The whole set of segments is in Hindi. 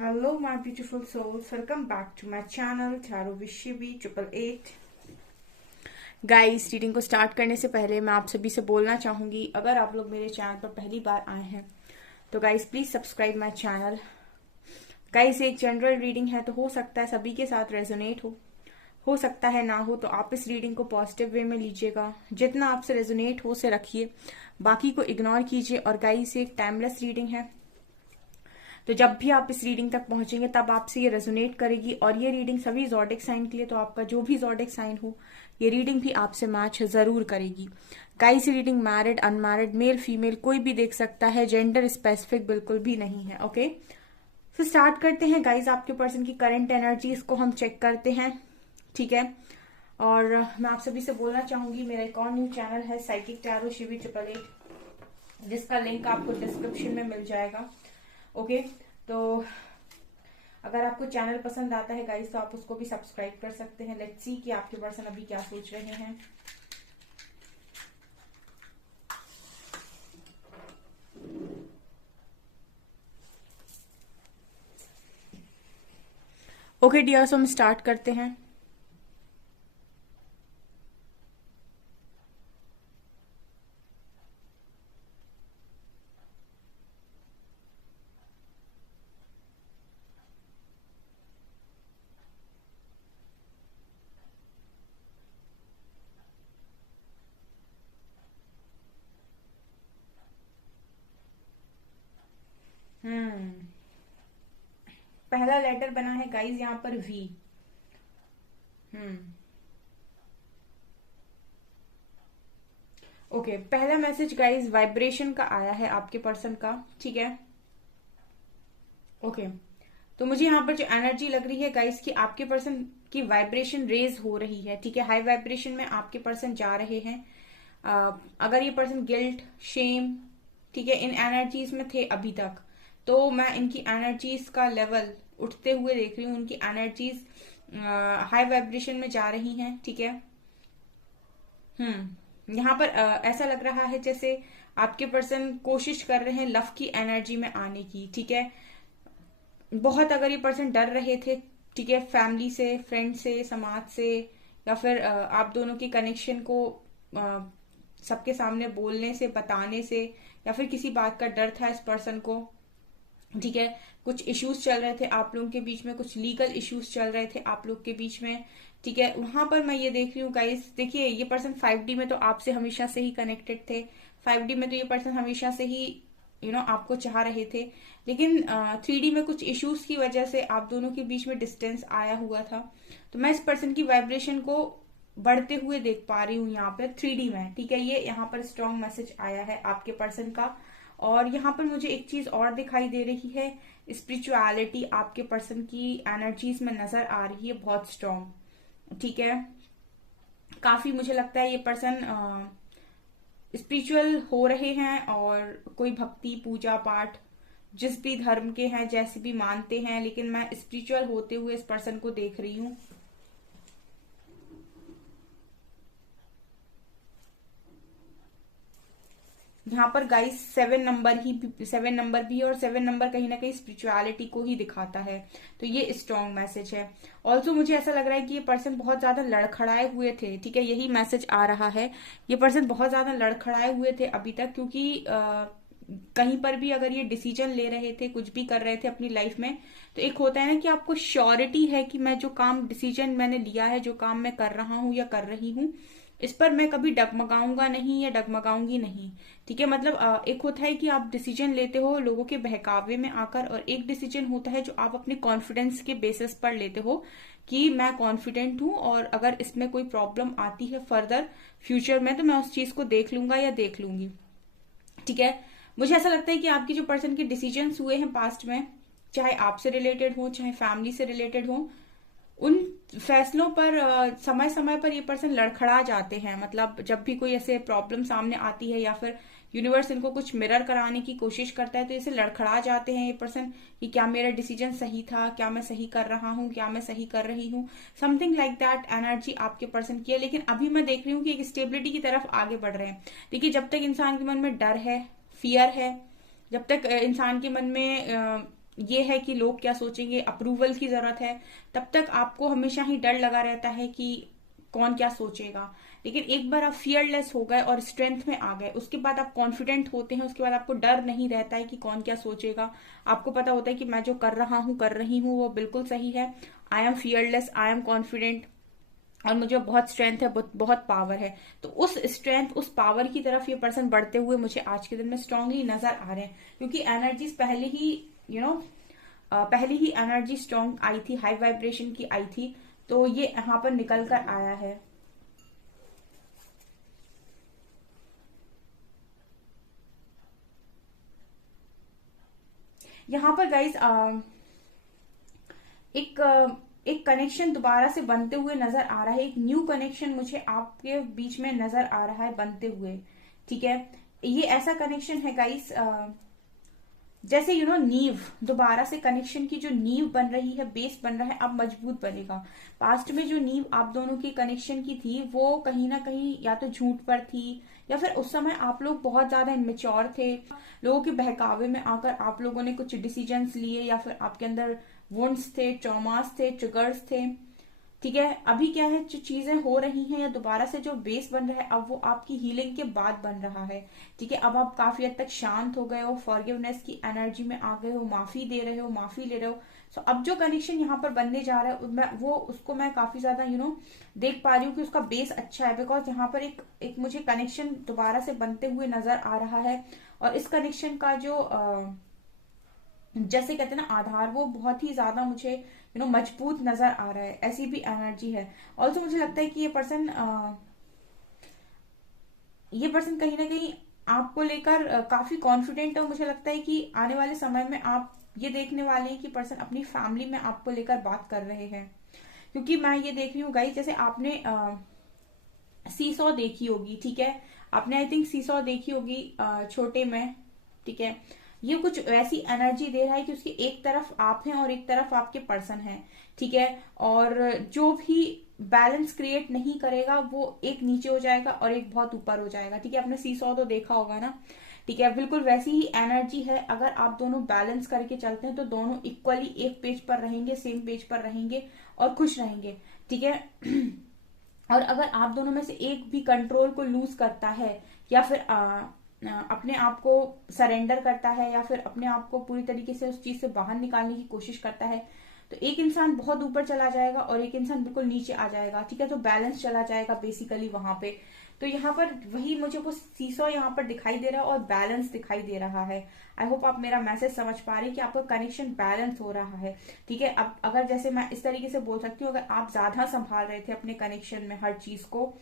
Hello, my beautiful souls. Welcome back to my channel, Tarot Vishibi 888. Guys, reading को स्टार्ट करने से पहले मैं आप सभी से बोलना चाहूंगी, अगर आप लोग मेरे चैनल पर पहली बार आए हैं तो guys please subscribe my channel. Guys, एक जनरल रीडिंग है तो हो सकता है सभी के साथ रेजोनेट हो सकता है ना हो, तो आप इस रीडिंग को पॉजिटिव वे में लीजिएगा। जितना आपसे रेजोनेट हो उसे रखिए, बाकी को इग्नोर कीजिए। और गाइस, एक टाइमलेस रीडिंग है, तो जब भी आप इस रीडिंग तक पहुंचेंगे तब आपसे ये रेजोनेट करेगी। और ये रीडिंग सभी ज़ोडिक साइन के लिए, तो आपका जो भी ज़ोडिक साइन हो ये रीडिंग भी आपसे मैच जरूर करेगी। Guys, reading married, unmarried, male female कोई भी देख सकता है, जेंडर स्पेसिफिक बिल्कुल भी नहीं है। ओके, तो स्टार्ट करते हैं। गाइस, आपके पर्सन की करंट एनर्जी इसको हम चेक करते हैं, ठीक है। और मैं आप सभी से बोलना चाहूंगी, मेरा एक और न्यू चैनल है साइकिक टैरो शिवी 888, जिसका लिंक आपको डिस्क्रिप्शन में मिल जाएगा। ओके, तो अगर आपको चैनल पसंद आता है गाइस तो आप उसको भी सब्सक्राइब कर सकते हैं। लेट्स सी कि आपके पर्सन अभी क्या सोच रहे हैं। ओके डियर्स, हम स्टार्ट करते हैं। पहला लेटर बना है गाइस यहाँ पर वी। ओके, पहला मैसेज गाइस वाइब्रेशन का आया है आपके पर्सन का, ठीक है। ओके, तो मुझे यहाँ पर जो एनर्जी लग रही है गाइस कि आपके पर्सन की वाइब्रेशन रेज हो रही है, ठीक है। हाई वाइब्रेशन में आपके पर्सन जा रहे हैं। अगर ये पर्सन गिल्ट, शेम, ठीक है, इन एनर्जीज में थे अभी तक, तो मैं इनकी एनर्जीज का लेवल उठते हुए देख रही हूँ। उनकी एनर्जीज हाई वाइब्रेशन में जा रही हैं, ठीक है। यहाँ पर ऐसा लग रहा है जैसे आपके पर्सन कोशिश कर रहे हैं लव की एनर्जी में आने की, ठीक है। बहुत अगर ये पर्सन डर रहे थे, ठीक है, फैमिली से, फ्रेंड से, समाज से, या फिर आप दोनों के कनेक्शन को सबके सामने बोलने से, बताने से, या फिर किसी बात का डर था इस पर्सन को, ठीक है। कुछ इश्यूज चल रहे थे आप लोगों के बीच में, कुछ लीगल इश्यूज चल रहे थे आप लोग के बीच में, ठीक है। वहां पर मैं ये देख रही हूँ गाइस, देखिए ये पर्सन 5D में तो आपसे हमेशा से ही कनेक्टेड थे। 5D में तो ये पर्सन हमेशा से ही आपको चाह रहे थे, लेकिन 3D में कुछ इश्यूज की वजह से आप दोनों के बीच में डिस्टेंस आया हुआ था। तो मैं इस पर्सन की वाइब्रेशन को बढ़ते हुए देख पा रही हूँ यहाँ पर 3D में, ठीक है। ये यहाँ पर स्ट्रॉन्ग मैसेज आया है आपके पर्सन का। और यहाँ पर मुझे एक चीज और दिखाई दे रही है, स्पिरिचुअलिटी आपके पर्सन की एनर्जीज में नजर आ रही है, बहुत स्ट्रॉन्ग, ठीक है। काफी मुझे लगता है ये पर्सन स्पिरिचुअल हो रहे हैं, और कोई भक्ति, पूजा पाठ, जिस भी धर्म के हैं, जैसे भी मानते हैं, लेकिन मैं स्पिरिचुअल होते हुए इस पर्सन को देख रही हूँ। यहाँ पर गाइस 7 नंबर भी है, और 7 नंबर कहीं ना कहीं स्पिरिचुअलिटी को ही दिखाता है, तो ये स्ट्रॉन्ग मैसेज है। ऑल्सो मुझे ऐसा लग रहा है कि ये पर्सन बहुत ज्यादा लड़खड़ाए हुए थे, ठीक है, यही मैसेज आ रहा है। ये पर्सन बहुत ज्यादा लड़खड़ाए हुए थे अभी तक, क्योंकि कहीं पर भी अगर ये डिसीजन ले रहे थे, कुछ भी कर रहे थे अपनी लाइफ में, तो एक होता है ना कि आपको श्योरिटी है कि मैं जो काम, डिसीजन मैंने लिया है, जो काम मैं कर रहा हूं या कर रही हूँ, इस पर मैं कभी डगमगाऊंगा नहीं या डगमगाऊंगी नहीं, ठीक है। मतलब एक होता है कि आप डिसीजन लेते हो लोगों के बहकावे में आकर, और एक डिसीजन होता है जो आप अपने कॉन्फिडेंस के बेसिस पर लेते हो कि मैं कॉन्फिडेंट हूं, और अगर इसमें कोई प्रॉब्लम आती है फर्दर फ्यूचर में तो मैं उस चीज को देख लूंगा या देख लूंगी, ठीक है। मुझे ऐसा लगता है कि आपकी जो पर्सन के डिसीजन हुए हैं पास्ट में, चाहे आपसे रिलेटेड हो, चाहे फैमिली से रिलेटेड हो, उन फैसलों पर समय समय पर ये पर्सन लड़खड़ा जाते हैं। मतलब जब भी कोई ऐसे प्रॉब्लम सामने आती है, या फिर यूनिवर्स इनको कुछ मिरर कराने की कोशिश करता है, तो इसे लड़खड़ा जाते हैं ये पर्सन कि क्या मेरा डिसीजन सही था, क्या मैं सही कर रहा हूँ, क्या मैं सही कर रही हूँ, समथिंग लाइक दैट एनर्जी आपके पर्सन की है। लेकिन अभी मैं देख रही हूँ कि एक स्टेबिलिटी की तरफ आगे बढ़ रहे हैं। देखिए, जब तक इंसान के मन में डर है, फियर है, जब तक इंसान के मन में ये है कि लोग क्या सोचेंगे, अप्रूवल की जरूरत है, तब तक आपको हमेशा ही डर लगा रहता है कि कौन क्या सोचेगा। लेकिन एक बार आप फियरलेस हो गए और स्ट्रेंथ में आ गए, उसके बाद आप कॉन्फिडेंट होते हैं, उसके बाद आपको डर नहीं रहता है कि कौन क्या सोचेगा। आपको पता होता है कि मैं जो कर रहा हूँ कर रही हूँ वो बिल्कुल सही है। I am fearless, I am confident, और मुझे बहुत स्ट्रेंथ है, बहुत पावर है। तो उस स्ट्रेंथ, उस पावर की तरफ ये पर्सन बढ़ते हुए मुझे आज के दिन में स्ट्रांगली नजर आ रहे हैं, क्योंकि एनर्जीज पहले ही यू you नो पहले ही एनर्जी स्ट्रांग आई थी, हाई वाइब्रेशन की आई थी, तो ये यहाँ पर निकल कर आया है। यहाँ पर गाइस एक एक कनेक्शन दोबारा से बनते हुए नजर आ रहा है, एक न्यू कनेक्शन मुझे आपके बीच में नजर आ रहा है बनते हुए। ठीक है, ये ऐसा कनेक्शन है गाइस, जैसे नींव, दोबारा से कनेक्शन की जो नींव बन रही है, बेस बन रहा है, अब मजबूत बनेगा। पास्ट में जो नींव आप दोनों की कनेक्शन की थी वो कहीं ना कहीं या तो झूठ पर थी, या फिर उस समय आप लोग बहुत ज्यादा इमेच्योर थे, लोगों के बहकावे में आकर आप लोगों ने कुछ डिसीजंस लिए, या फिर आपके अंदर वुंड्स थे, ट्रॉमास थे, ट्रिगर्स थे। ठीक है, अभी क्या है, जो चीजें हो रही हैं या दोबारा से जो बेस बन रहा है, अब वो आपकी हीलिंग के बाद बन रहा है। ठीक है, अब आप काफी हद तक शांत हो गए हो, फॉरगिवनेस की एनर्जी में आ गए हो, माफी दे रहे हो, माफी ले रहे हो। सो अब जो कनेक्शन यहाँ पर बनने जा रहा है, वो उसको मैं काफी ज्यादा देख पा रही हूँ कि उसका बेस अच्छा है, बिकॉज यहाँ पर एक मुझे कनेक्शन दोबारा से बनते हुए नजर आ रहा है। और इस कनेक्शन का जो जैसे कहते हैं ना आधार, वो बहुत ही ज्यादा मुझे मजबूत नजर आ रहा है, ऐसी भी एनर्जी है। ऑल्सो मुझे लगता है कि ये पर्सन कहीं ना कहीं आपको लेकर काफी कॉन्फिडेंट है। मुझे लगता है कि आने वाले समय में आप ये देखने वाले हैं कि पर्सन अपनी फैमिली में आपको लेकर बात कर रहे हैं, क्योंकि मैं ये देख रही हूँ गाइस, जैसे आपने सीसॉ देखी होगी। ठीक है, आपने आई थिंक सीसॉ देखी होगी छोटे में। ठीक है, ये कुछ वैसी एनर्जी दे रहा है कि उसकी एक तरफ आप हैं और एक तरफ आपके पर्सन है। ठीक है, और जो भी बैलेंस क्रिएट नहीं करेगा वो एक नीचे हो जाएगा और एक बहुत ऊपर हो जाएगा। ठीक है, आपने सीसॉ तो देखा होगा ना। ठीक है, बिल्कुल वैसी ही एनर्जी है। अगर आप दोनों बैलेंस करके चलते हैं तो दोनों इक्वली एक पेज पर रहेंगे, सेम पेज पर रहेंगे और खुश रहेंगे। ठीक है, और अगर आप दोनों में से एक भी कंट्रोल को लूज करता है, या फिर अपने आप को सरेंडर करता है, या फिर अपने आप को पूरी तरीके से उस चीज से बाहर निकालने की कोशिश करता है, तो एक इंसान बहुत ऊपर चला जाएगा और एक इंसान बिल्कुल नीचे आ जाएगा। ठीक है, तो बैलेंस चला जाएगा बेसिकली वहां पे। तो यहाँ पर वही मुझे वो सीसॉ यहाँ पर दिखाई दे रहा है और बैलेंस दिखाई दे रहा है। आई होप आप मेरा मैसेज समझ पा रहे हैं कि आपका कनेक्शन बैलेंस हो रहा है। ठीक है, अब अगर जैसे मैं इस तरीके से बोल सकती हूँ, अगर आप ज्यादा संभाल रहे थे अपने कनेक्शन में हर चीज को,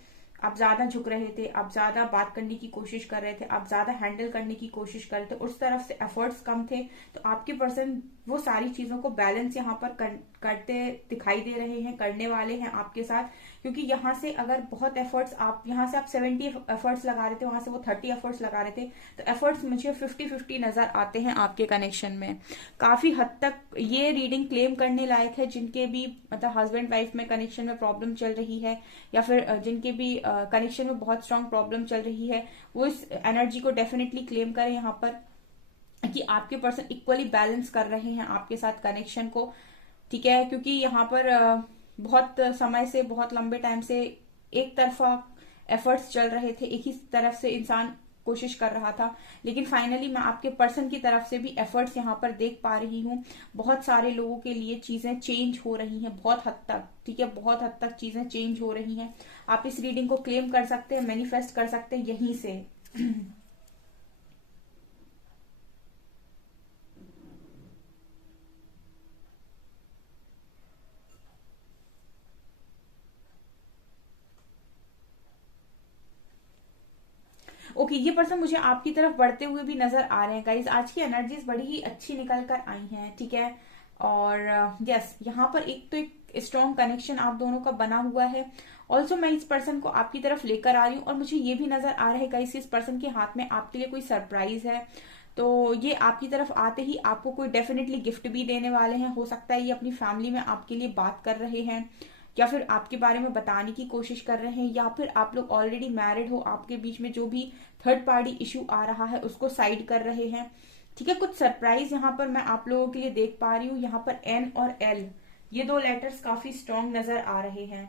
आप ज्यादा झुक रहे थे, आप ज्यादा बात करने की कोशिश कर रहे थे, आप ज्यादा हैंडल करने की कोशिश कर रहे थे, उस तरफ से एफर्ट्स कम थे, तो आपके पर्सन वो सारी चीजों को बैलेंस यहाँ पर करते दिखाई दे रहे हैं, करने वाले हैं आपके साथ। क्योंकि यहाँ से अगर बहुत एफर्ट्स, आप यहाँ से आप 70 एफर्ट्स लगा रहे थे, वहां से वो 30 एफर्ट्स लगा रहे थे, तो एफर्ट्स मुझे 50-50 नजर आते हैं आपके कनेक्शन में। काफी हद तक ये रीडिंग क्लेम करने लायक है, जिनके भी मतलब हस्बैंड वाइफ में कनेक्शन में प्रॉब्लम चल रही है, या फिर जिनके भी कनेक्शन में बहुत स्ट्रांग प्रॉब्लम चल रही है, वो इस एनर्जी को डेफिनेटली क्लेम करें यहाँ पर, कि आपके पर्सन इक्वली बैलेंस कर रहे हैं आपके साथ कनेक्शन को। ठीक है, क्योंकि यहाँ पर बहुत समय से, बहुत लंबे टाइम से एक तरफा एफर्ट्स चल रहे थे, एक ही तरफ से इंसान कोशिश कर रहा था, लेकिन फाइनली मैं आपके पर्सन की तरफ से भी एफर्ट्स यहाँ पर देख पा रही हूँ। बहुत सारे लोगों के लिए चीजें चेंज हो रही हैं बहुत हद तक। ठीक है, बहुत हद तक चीजें चेंज हो रही हैं। आप इस रीडिंग को क्लेम कर सकते हैं, मैनिफेस्ट कर सकते हैं यहीं से। ओके, ये पर्सन मुझे आपकी तरफ बढ़ते हुए भी नजर आ रहे हैं गाइज। आज की एनर्जीज बड़ी ही अच्छी निकल कर आई हैं। ठीक है, और यस, यहाँ पर एक तो एक स्ट्रॉन्ग कनेक्शन आप दोनों का बना हुआ है। ऑल्सो मैं इस पर्सन को आपकी तरफ लेकर आ रही हूँ, और मुझे ये भी नजर आ रहा है गाइज, इस पर्सन के हाथ में आपके लिए कोई सरप्राइज है। तो ये आपकी तरफ आते ही आपको कोई डेफिनेटली गिफ्ट भी देने वाले हैं। हो सकता है ये अपनी फैमिली में आपके लिए बात कर रहे हैं, या फिर आपके बारे में बताने की कोशिश कर रहे हैं, या फिर आप लोग ऑलरेडी मैरिड हो, आपके बीच में जो भी थर्ड पार्टी इशू आ रहा है उसको साइड कर रहे हैं। ठीक है, कुछ सरप्राइज यहाँ पर मैं आप लोगों के लिए देख पा रही हूँ। यहाँ पर एन और एल, ये दो लेटर्स काफी स्ट्रांग नजर आ रहे हैं।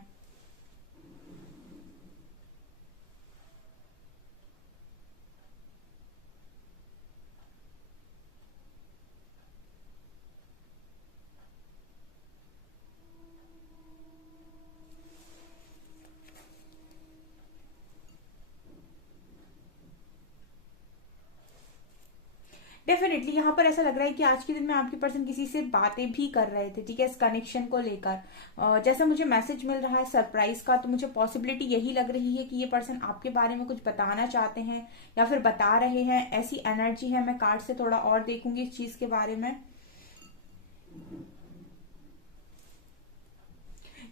डेफिनेटली यहाँ पर ऐसा लग रहा है कि आज के दिन में आपके पर्सन किसी से बातें भी कर रहे थे, ठीक है, इस कनेक्शन को लेकर। जैसा मुझे मैसेज मिल रहा है सरप्राइज का, तो मुझे पॉसिबिलिटी यही लग रही है कि ये पर्सन आपके बारे में कुछ बताना चाहते हैं या फिर बता रहे हैं, ऐसी एनर्जी है। मैं कार्ड से थोड़ा और देखूंगी इस चीज के बारे में।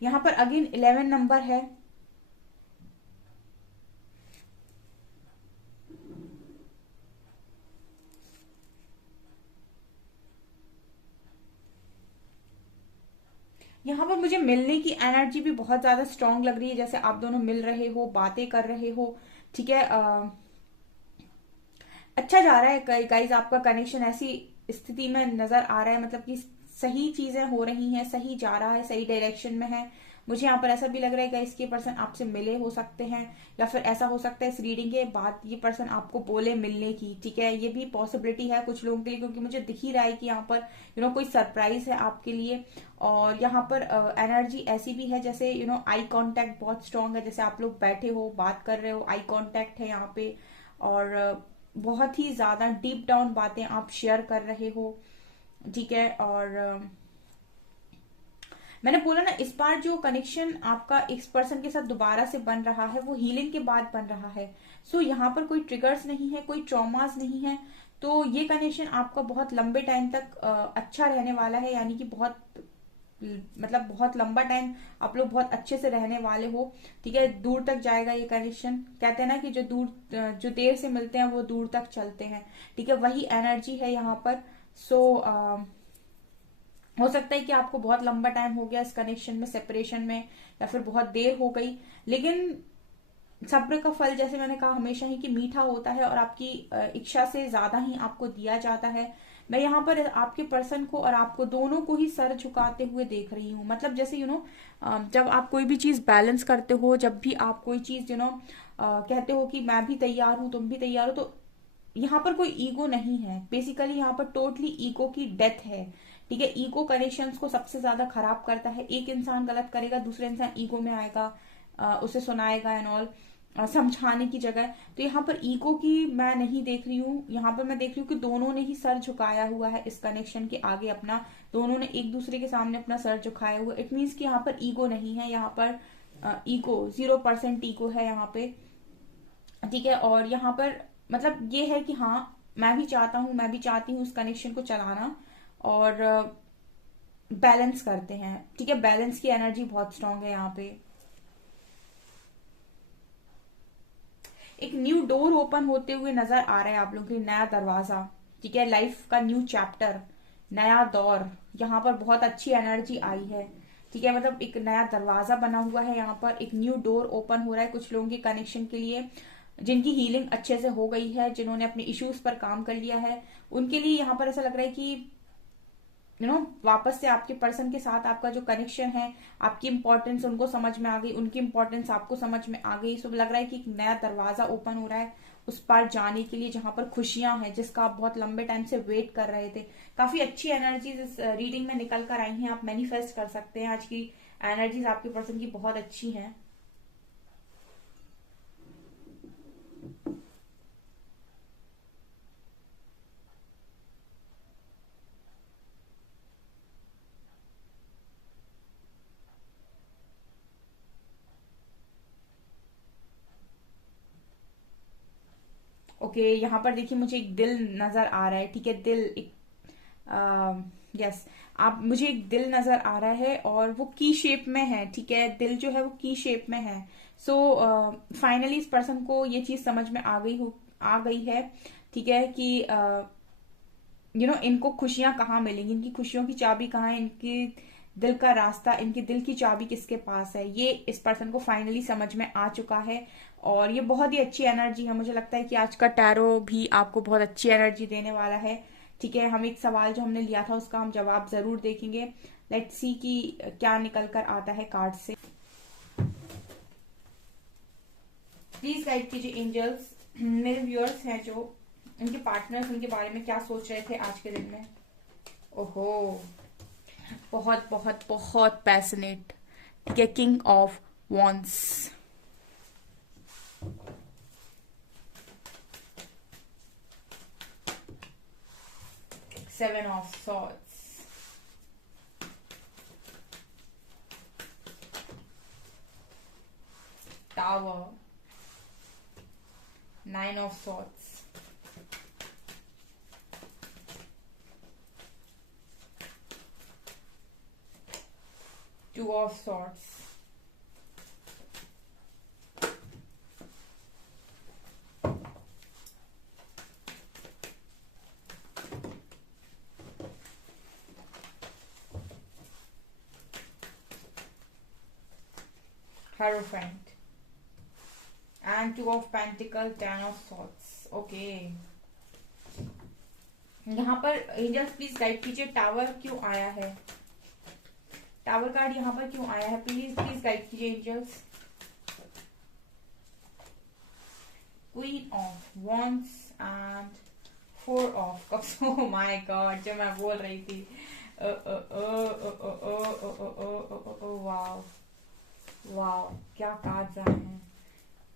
यहाँ पर अगेन 11 नंबर है। यहाँ पर मुझे मिलने की एनर्जी भी बहुत ज्यादा स्ट्रांग लग रही है, जैसे आप दोनों मिल रहे हो, बातें कर रहे हो, ठीक है। अच्छा जा रहा है गाइज, आपका कनेक्शन ऐसी स्थिति में नजर आ रहा है, मतलब कि सही चीजें हो रही हैं, सही जा रहा है, सही डायरेक्शन में है। मुझे यहाँ पर ऐसा भी लग रहा है गाइज कि ये पर्सन आपसे मिले हो सकते हैं, या फिर ऐसा हो सकता है इस रीडिंग के बाद ये पर्सन आपको बोले मिलने की, ठीक है, ये भी पॉसिबिलिटी है कुछ लोगों के लिए, क्योंकि मुझे दिख ही रहा है कि यहाँ पर कोई सरप्राइज है आपके लिए। और यहाँ पर एनर्जी ऐसी भी है जैसे आई कांटेक्ट बहुत स्ट्रांग है, जैसे आप लोग बैठे हो, बात कर रहे हो, आई कांटेक्ट है यहाँ पे। और बहुत ही ज्यादा डीप डाउन बातें आप शेयर कर रहे हो, ठीक है। और मैंने बोला ना, इस बार जो कनेक्शन आपका इस पर्सन के साथ दोबारा से बन रहा है वो हीलिंग के बाद बन रहा है। सो यहाँ पर कोई ट्रिगर्स नहीं है, कोई ट्रॉमास नहीं है। तो ये कनेक्शन आपका बहुत लंबे टाइम तक अच्छा रहने वाला है, यानी कि मतलब बहुत लंबा टाइम आप लोग बहुत अच्छे से रहने वाले हो, ठीक है। दूर तक जाएगा ये कनेक्शन। कहते हैं ना कि जो देर से मिलते हैं वो दूर तक चलते हैं, ठीक है, वही एनर्जी है यहाँ पर। सो हो सकता है कि आपको बहुत लंबा टाइम हो गया इस कनेक्शन में, सेपरेशन में, या फिर बहुत देर हो गई, लेकिन सब्र का फल, जैसे मैंने कहा हमेशा ही, कि मीठा होता है, और आपकी इच्छा से ज्यादा ही आपको दिया जाता है। मैं यहाँ पर आपके पर्सन को और आपको दोनों को ही सर झुकाते हुए देख रही हूँ। मतलब जैसे जब आप कोई भी चीज बैलेंस करते हो, जब भी आप कोई चीज कहते हो कि मैं भी तैयार हूं, तुम भी तैयार हो, तो यहाँ पर कोई ईगो नहीं है। बेसिकली यहाँ पर टोटली ईगो की डेथ है, ठीक है। ईगो कनेक्शंस को सबसे ज्यादा खराब करता है। एक इंसान गलत करेगा, दूसरे इंसान ईगो में आएगा, उसे सुनाएगा एंड ऑल, समझाने की जगह। तो यहाँ पर ईगो की मैं नहीं देख रही हूँ, यहाँ पर मैं देख रही हूँ कि दोनों ने ही सर झुकाया हुआ है इस कनेक्शन के आगे अपना। दोनों ने एक दूसरे के सामने अपना सर झुकाया हुआ। इट मीन्स कि यहाँ पर ईगो नहीं है, यहाँ पर ईगो 0% ईगो है यहाँ पे, ठीक है। और यहाँ पर मतलब ये है कि हाँ, मैं भी चाहता हूँ, मैं भी चाहती हूँ इस कनेक्शन को चलाना, और बैलेंस करते हैं, ठीक है। बैलेंस की एनर्जी बहुत स्ट्रांग है यहाँ पे। एक न्यू डोर ओपन होते हुए नजर आ रहा है आप लोगों के लिए, नया दरवाजा, ठीक है, लाइफ का न्यू चैप्टर, नया दौर। यहाँ पर बहुत अच्छी एनर्जी आई है, ठीक है। मतलब एक नया दरवाजा बना हुआ है यहाँ पर, एक न्यू डोर ओपन हो रहा है कुछ लोगों के कनेक्शन के लिए, जिनकी हीलिंग अच्छे से हो गई है, जिन्होंने अपने इश्यूज पर काम कर लिया है, उनके लिए यहाँ पर ऐसा लग रहा है कि वापस से आपके पर्सन के साथ आपका जो कनेक्शन है, आपकी इंपॉर्टेंस उनको समझ में आ गई, उनकी इंपॉर्टेंस आपको समझ में आ गई। सो लग रहा है कि एक नया दरवाजा ओपन हो रहा है उस पार जाने के लिए, जहां पर खुशियां हैं, जिसका आप बहुत लंबे टाइम से वेट कर रहे थे। काफी अच्छी एनर्जीज इस रीडिंग में निकल कर आई हैं, आप मैनिफेस्ट कर सकते हैं। आज की एनर्जीज आपके पर्सन की बहुत अच्छी हैं। ओके, यहाँ पर देखिए मुझे एक दिल नजर आ रहा है, ठीक है, दिल एक, यस, आप मुझे एक दिल नजर आ रहा है, और वो की शेप में है, ठीक है, दिल जो है वो की शेप में है। सो फाइनली इस पर्सन को ये चीज समझ में आ गई है, ठीक है, कि इनको खुशियां कहाँ मिलेंगी, इनकी खुशियों की चाबी कहाँ है, इनकी दिल का रास्ता, इनकी दिल की चाबी किसके पास है, ये इस पर्सन को फाइनली समझ में आ चुका है। और ये बहुत ही अच्छी एनर्जी है। मुझे लगता है कि आज का टैरो भी आपको बहुत अच्छी एनर्जी देने वाला है, ठीक है, हम एक सवाल जो हमने लिया था उसका हम जवाब जरूर देखेंगे। लेट्स सी कि क्या निकल कर आता है कार्ड से। प्लीज गाइड कीजिए एंजल्स, मेरे व्यूअर्स हैं जो उनके पार्टनर्स उनके बारे में क्या सोच रहे थे आज के दिन में। ओहो, बहुत बहुत बहुत पैशनेट। ठीक है, king of wands, seven of swords, tower, nine of swords, two of swords, Hierophant, and two of Pentacles, ten of Swords. Okay. यहाँ पर एंजल्स प्लीज गाइड कीजिए टावर क्यों आया है, टावर कार्ड यहाँ पर क्यों आया है, प्लीज प्लीज गाइड कीजिए angels. Queen of wands and four of cups. Oh my god, जो मैं बोल रही थी। वाओ वाओ, क्या कार्ड्स आए हैं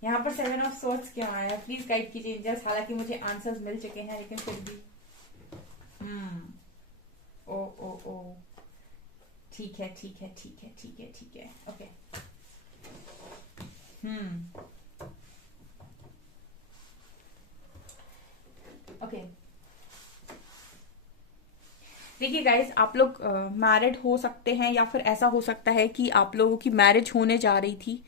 यहाँ पर। सेवन ऑफ सोर्ड्स क्यों आया है, प्लीज गाइड कीजिए एंजल्स। हालांकि मुझे आंसर्स मिल चुके हैं लेकिन फिर भी ओ ओ ओ, ठीक है ठीक है ठीक है ठीक है ठीक है, ओके। ओके, देखिए गाइस, आप लोग मैरिड हो सकते हैं या फिर ऐसा हो सकता है कि आप लोगों की मैरिज होने जा रही थी,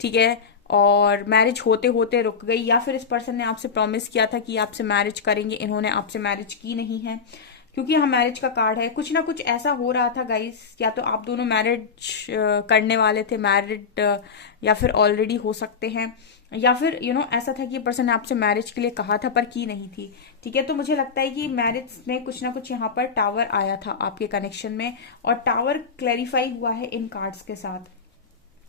ठीक है, और मैरिज होते होते रुक गई, या फिर इस पर्सन ने आपसे प्रॉमिस किया था कि आपसे मैरिज करेंगे, इन्होंने आपसे मैरिज की नहीं है। क्योंकि यहाँ मैरिज का कार्ड है, कुछ ना कुछ ऐसा हो रहा था गाइस, या तो आप दोनों मैरिज करने वाले थे, मैरिड या फिर ऑलरेडी हो सकते हैं, या फिर ऐसा था कि पर्सन ने आपसे मैरिज के लिए कहा था पर की नहीं थी। ठीक है, तो मुझे लगता है कि मैरिज में कुछ ना कुछ यहाँ पर टावर आया था आपके कनेक्शन में, और टावर क्लैरिफाई हुआ है इन कार्ड्स के साथ।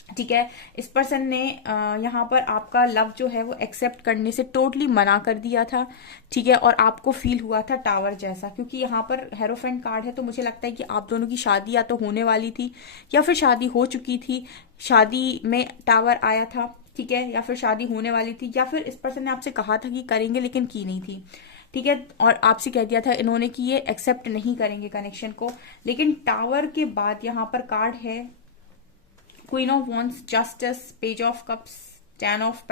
ठीक है, इस पर्सन ने यहाँ पर आपका लव जो है वो एक्सेप्ट करने से टोटली मना कर दिया था। ठीक है, और आपको फील हुआ था टावर जैसा, क्योंकि यहाँ पर हेरोफेंट कार्ड है, तो मुझे लगता है कि आप दोनों की शादी या तो होने वाली थी या फिर शादी हो चुकी थी, शादी में टावर आया था। ठीक है, या फिर शादी होने वाली थी, या फिर इस पर्सन ने आपसे कहा था कि करेंगे लेकिन की नहीं थी। ठीक है, और आपसे कह दिया था इन्होंने कि ये एक्सेप्ट नहीं करेंगे कनेक्शन को। लेकिन टावर के बाद यहाँ पर कार्ड है queen of wands, justice, page of cups, ten of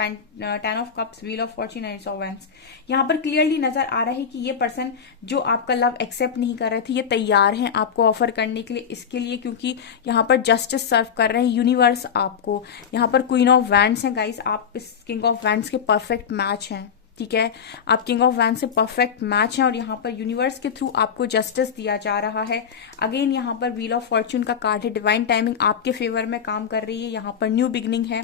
cups, wheel of Fortune end of wands. यहाँ पर क्लियरली नजर आ रहा है कि ये पर्सन जो आपका लव एक्सेप्ट नहीं कर रहे थे, ये तैयार हैं आपको ऑफर करने के लिए, इसके लिए क्योंकि यहाँ पर जस्टिस सर्व कर रहे हैं यूनिवर्स आपको। यहाँ पर क्वीन ऑफ वैंड्स हैं गाइस, आप इस किंग ऑफ वैंड्स के परफेक्ट मैच हैं। ठीक है, आप किंग ऑफ वैंड से परफेक्ट मैच हैं, और यहाँ पर यूनिवर्स के थ्रू आपको जस्टिस दिया जा रहा है। अगेन यहाँ पर व्हील ऑफ फॉर्च्यून का कार्ड है, डिवाइन टाइमिंग आपके फेवर में काम कर रही है, यहाँ पर न्यू बिगनिंग है।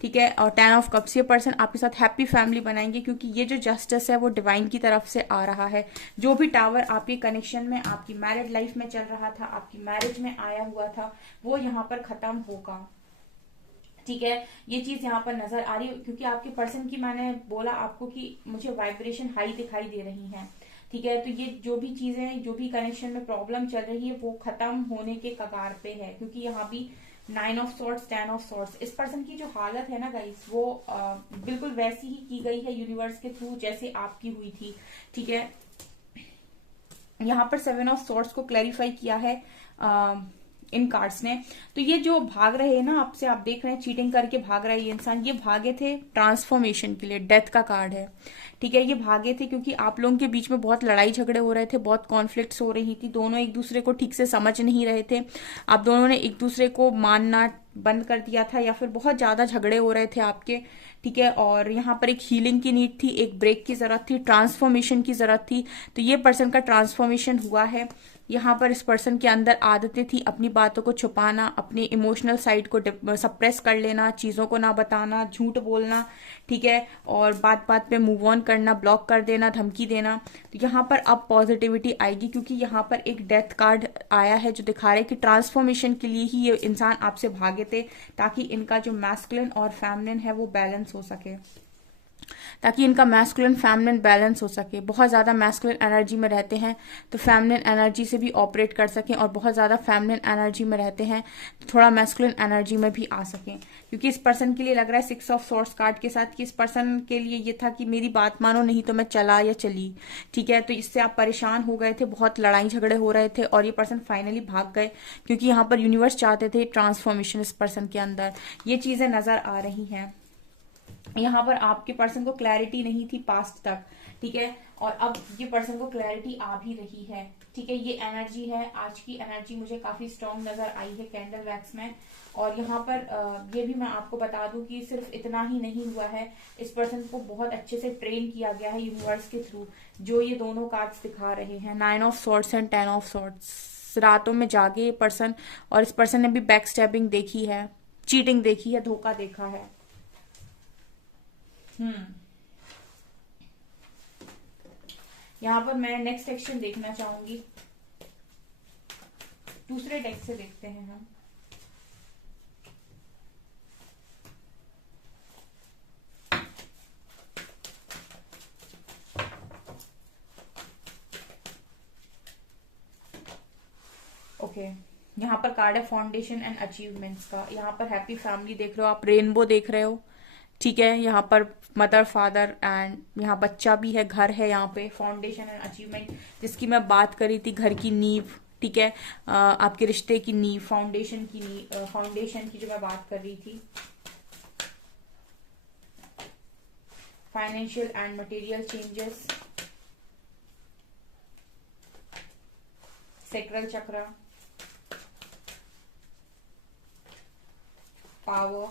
ठीक है, और टेन ऑफ कप्स, ये पर्सन आपके साथ हैप्पी फैमिली बनाएंगे, क्योंकि ये जो जस्टिस है वो डिवाइन की तरफ से आ रहा है। जो भी टावर आपके कनेक्शन में आपकी मैरिड लाइफ में चल रहा था, आपकी मैरिज में आया हुआ था, वो यहाँ पर खत्म होगा। ठीक है, ये चीज यहाँ पर नजर आ रही है, क्योंकि आपके पर्सन की मैंने बोला आपको कि मुझे वाइब्रेशन हाई दिखाई दे रही है। ठीक है, तो ये जो भी चीजें, जो भी कनेक्शन में प्रॉब्लम चल रही है वो खत्म होने के कगार पे है, क्योंकि यहाँ भी nine of swords, ten of swords, इस पर्सन की जो हालत है ना गाइस, वो बिल्कुल वैसी ही की गई है यूनिवर्स के थ्रू जैसे आपकी हुई थी। ठीक है, यहाँ पर सेवन ऑफ सॉर्ड्स को क्लैरिफाई किया है इन कार्ड्स ने। तो ये जो भाग रहे हैं ना आपसे, आप देख रहे हैं चीटिंग करके भाग रहा है ये इंसान, ये भागे थे ट्रांसफॉर्मेशन के लिए, डेथ का कार्ड है। ठीक है, ये भागे थे क्योंकि आप लोगों के बीच में बहुत लड़ाई झगड़े हो रहे थे, बहुत कॉन्फ्लिक्ट्स हो रही थी, दोनों एक दूसरे को ठीक से समझ नहीं रहे थे, आप दोनों ने एक दूसरे को मानना बंद कर दिया था, या फिर बहुत ज्यादा झगड़े हो रहे थे आपके। ठीक है, और यहाँ पर एक हीलिंग की नीड थी, एक ब्रेक की जरूरत थी, ट्रांसफॉर्मेशन की जरूरत थी। तो ये पर्सन का ट्रांसफॉर्मेशन हुआ है। यहाँ पर इस पर्सन के अंदर आदतें थी अपनी बातों को छुपाना, अपनी इमोशनल साइड को सप्रेस कर लेना, चीज़ों को ना बताना, झूठ बोलना, ठीक है, और बात बात पे मूव ऑन करना, ब्लॉक कर देना, धमकी देना। तो यहाँ पर अब पॉजिटिविटी आएगी, क्योंकि यहाँ पर एक डेथ कार्ड आया है जो दिखा रहा है कि ट्रांसफॉर्मेशन के लिए ही ये इंसान आपसे भागे थे, ताकि इनका जो मैस्कुलिन और फेमिनिन है वो बैलेंस हो सके, ताकि इनका मैस्कुलिन फेमिनिन बैलेंस हो सके। बहुत ज़्यादा मैस्कुलिन एनर्जी में रहते हैं तो फेमिनिन एनर्जी से भी ऑपरेट कर सकें, और बहुत ज़्यादा फेमिनिन एनर्जी में रहते हैं तो थोड़ा मैस्कुलिन एनर्जी में भी आ सकें। क्योंकि इस पर्सन के लिए लग रहा है 6 ऑफ सॉर्ड्स कार्ड के साथ कि इस पर्सन के लिए ये था कि मेरी बात मानो, नहीं तो मैं चला या चली, ठीक है। तो इससे आप परेशान हो गए थे, बहुत लड़ाई झगड़े हो रहे थे, और ये पर्सन फाइनली भाग गए, क्योंकि यहाँ पर यूनिवर्स चाहते थे ट्रांसफॉर्मेशन इस पर्सन के अंदर। ये चीज़ें नज़र आ रही हैं। यहाँ पर आपके पर्सन को क्लैरिटी नहीं थी पास्ट तक, ठीक है, और अब ये पर्सन को क्लैरिटी आ भी रही है, ठीक है। ये एनर्जी है, आज की एनर्जी मुझे काफी स्ट्रॉन्ग नजर आई है कैंडल वैक्स में। और यहाँ पर ये भी मैं आपको बता दूं कि सिर्फ इतना ही नहीं हुआ है, इस पर्सन को बहुत अच्छे से ट्रेन किया गया है यूनिवर्स के थ्रू, जो ये दोनों कार्ड्स दिखा रहे हैं, 9 of swords and 10 of swords. रातों में जागे ये पर्सन, और इस पर्सन ने भी बैक स्टैबिंग देखी है, चीटिंग देखी है, धोखा देखा है। यहाँ पर मैं नेक्स्ट सेक्शन देखना चाहूंगी, दूसरे डेक से देखते हैं हम। ओके, यहाँ पर कार्ड है फाउंडेशन एंड अचीवमेंट्स का। यहाँ पर हैप्पी फैमिली देख रहे हो आप, रेनबो देख रहे हो, ठीक है। यहाँ पर मदर फादर एंड यहाँ बच्चा भी है, घर है, यहाँ पे फाउंडेशन एंड अचीवमेंट जिसकी मैं बात करी थी, घर की नींव, ठीक है, आपके रिश्ते की नींव, फाउंडेशन की नींव, फाउंडेशन की जो मैं बात कर रही थी। Financial and material changes, sacral चक्र, पावर,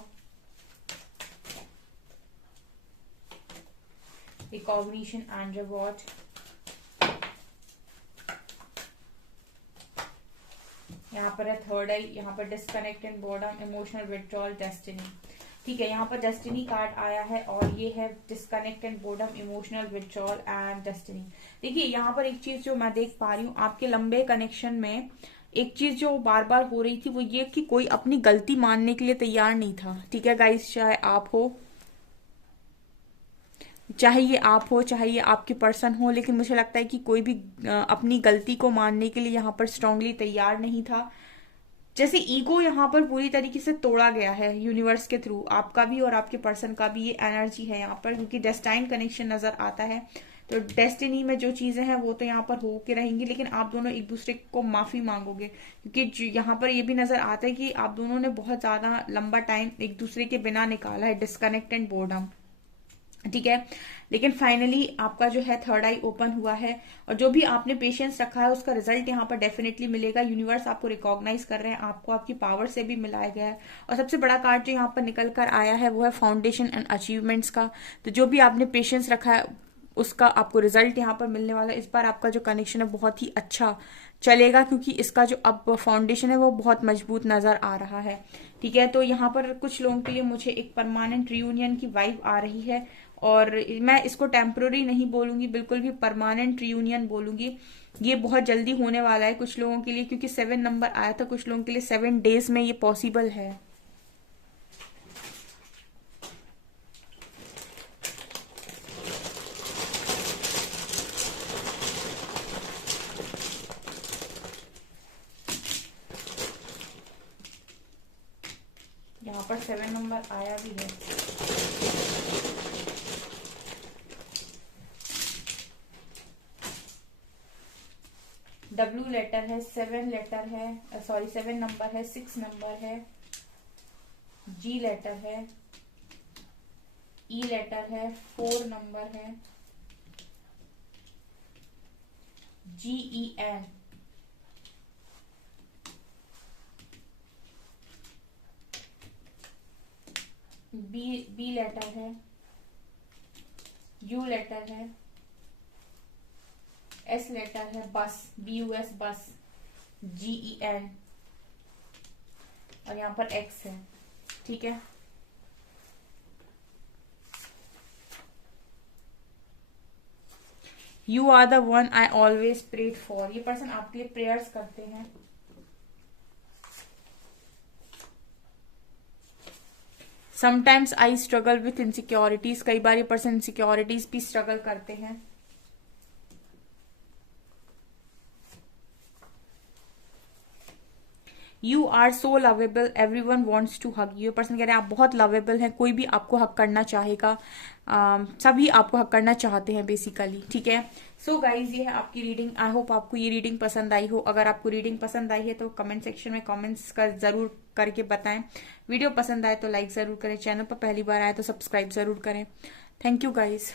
रिकॉग्निशन एंड रिवॉर्ड, यहाँ पर है थर्ड आई, यहाँ पर disconnect and boredom, emotional withdrawal, destiny, ठीक है। यहाँ पर डेस्टिनी कार्ड आया है, और ये है disconnect and boredom, emotional withdrawal and destiny. देखिए यहाँ पर एक चीज जो मैं देख पा रही हूँ आपके लंबे कनेक्शन में, एक चीज जो बार बार हो रही थी वो ये कि कोई अपनी गलती मानने के लिए तैयार नहीं था, ठीक है गाइस। चाहे आप हो, चाहे ये आप हो, चाहे ये आपके पर्सन हो, लेकिन मुझे लगता है कि कोई भी अपनी गलती को मानने के लिए यहाँ पर स्ट्रांगली तैयार नहीं था। जैसे ईगो यहाँ पर पूरी तरीके से तोड़ा गया है यूनिवर्स के थ्रू, आपका भी और आपके पर्सन का भी। ये एनर्जी है यहाँ पर, क्योंकि डेस्टाइन कनेक्शन नजर आता है। तो डेस्टिनी में जो चीजें हैं वो तो यहाँ पर हो के रहेंगी, लेकिन आप दोनों एक दूसरे को माफी मांगोगे, क्योंकि यहाँ पर ये भी नजर आता है कि आप दोनों ने बहुत ज्यादा लंबा टाइम एक दूसरे के बिना निकाला है, डिस्कनेक्ट एंड बोर्डम, ठीक है। लेकिन फाइनली आपका जो है थर्ड आई ओपन हुआ है, और जो भी आपने पेशेंस रखा है उसका रिजल्ट यहाँ पर डेफिनेटली मिलेगा। यूनिवर्स आपको रिकॉग्नाइज कर रहे हैं, आपको आपकी पावर से भी मिलाया गया है। और सबसे बड़ा कार्ड जो यहाँ पर निकल कर आया है वो है फाउंडेशन एंड अचीवमेंट्स का। तो जो भी आपने पेशेंस रखा है उसका आपको रिजल्ट यहाँ पर मिलने वाला है। इस बार आपका जो कनेक्शन है बहुत ही अच्छा चलेगा, क्योंकि इसका जो अब फाउंडेशन है वो बहुत मजबूत नजर आ रहा है, ठीक है। तो यहाँ पर कुछ लोगों के लिए मुझे एक परमानेंट रियूनियन की वाइब आ रही है, और मैं इसको टेम्पररी नहीं बोलूंगी, बिल्कुल भी परमानेंट रियूनियन बोलूंगी। ये बहुत जल्दी होने वाला है कुछ लोगों के लिए, क्योंकि 7 नंबर आया था, कुछ लोगों के लिए 7 डेज में ये पॉसिबल है। यहाँ पर 7 नंबर आया भी है। डब्ल्यू लेटर है, 7 लेटर है, सॉरी 7 नंबर है, 6 नंबर है, जी लेटर है, ई लेटर है, 4 नंबर है, GEN, बी लेटर है, यू लेटर है, एस लेटर है, बस, BUS बस, GEN और यहाँ पर X है, ठीक है। You are the one I always prayed for, ये पर्सन आपके लिए प्रेयर्स करते हैं। Sometimes I struggle with insecurities, कई बार ये पर्सन इनसिक्योरिटीज भी स्ट्रगल करते हैं। You are so lovable everyone wants to hug you, person कह रहे हैं आप बहुत लवेबल हैं, कोई भी आपको हक करना चाहेगा, सभी आपको हक करना चाहते हैं बेसिकली, ठीक है। सो गाइज ये है आपकी रीडिंग। आई होप आपको ये रीडिंग पसंद आई हो। अगर आपको रीडिंग पसंद आई है तो कमेंट सेक्शन में कमेंट्स कर जरूर करके बताएं। वीडियो पसंद आए तो लाइक जरूर करें, चैनल पर पहली बार आए तो सब्सक्राइब जरूर करें। Thank you guys.